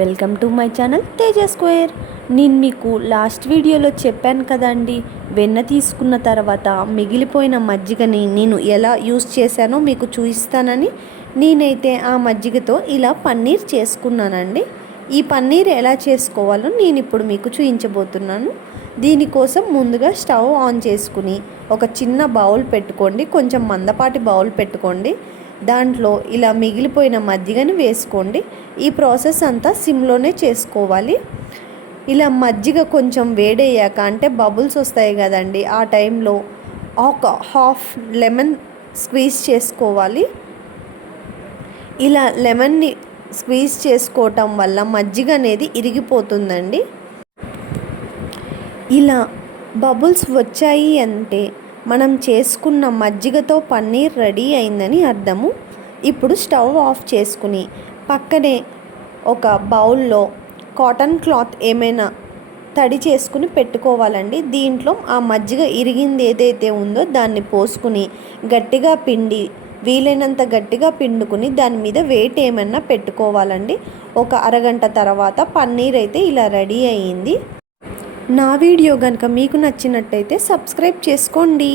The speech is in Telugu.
Welcome to my channel Teja square. నేను మీకు లాస్ట్ వీడియోలో చెప్పాను కదండి వెన్న తీసుకున్న తర్వాత మిగిలిపోయిన మజ్జిగని నేను ఎలా యూస్ చేశానో మీకు చూపిస్తానని. నేనైతే ఆ మజ్జిగతో ఇలా పన్నీర్ చేసుకున్నానండి. ఈ పన్నీర్ ఎలా చేసుకోవాలో నేను ఇప్పుడు మీకు చూపించబోతున్నాను. దీనికోసం ముందుగా స్టవ్ ఆన్ చేసుకుని ఒక చిన్న బౌల్ పెట్టుకోండి కొంచెం మందపాటి బౌల్ పెట్టుకోండి. దాంట్లో ఇలా మిగిలిపోయిన మజ్జిగని వేసుకోండి. ఈ ప్రాసెస్ అంతా సిమ్లోనే చేసుకోవాలి. ఇలా మజ్జిగ కొంచెం వేడయ్యాక అంటే బబుల్స్ వస్తాయి కదండి ఆ టైంలో ఒక హాఫ్ లెమన్ స్క్వీజ్ చేసుకోవాలి. ఇలా లెమన్ని స్క్వీజ్ చేసుకోవటం వల్ల మజ్జిగ అనేది ఇరిగిపోతుందండి. ఇలా బబుల్స్ వచ్చాయి అంటే మనం చేసుకున్న మజ్జిగతో పన్నీర్ రెడీ అయిందని అర్థము. ఇప్పుడు స్టవ్ ఆఫ్ చేసుకుని పక్కనే ఒక బౌల్లో కాటన్ క్లాత్ ఏమైనా తడి చేసుకుని పెట్టుకోవాలండి. దీంట్లో ఆ మజ్జిగ ఇరిగింది ఏదైతే ఉందో దాన్ని పోసుకుని గట్టిగా పిండి వీలైనంత గట్టిగా పిండుకుని దాని మీద వెయిట్ ఏమన్నా పెట్టుకోవాలండి. ఒక అరగంట తర్వాత పన్నీర్ అయితే ఇలా రెడీ అయ్యింది నా వీడియో కనుక మీకు నచ్చినట్టయితే సబ్స్క్రైబ్ చేసుకోండి.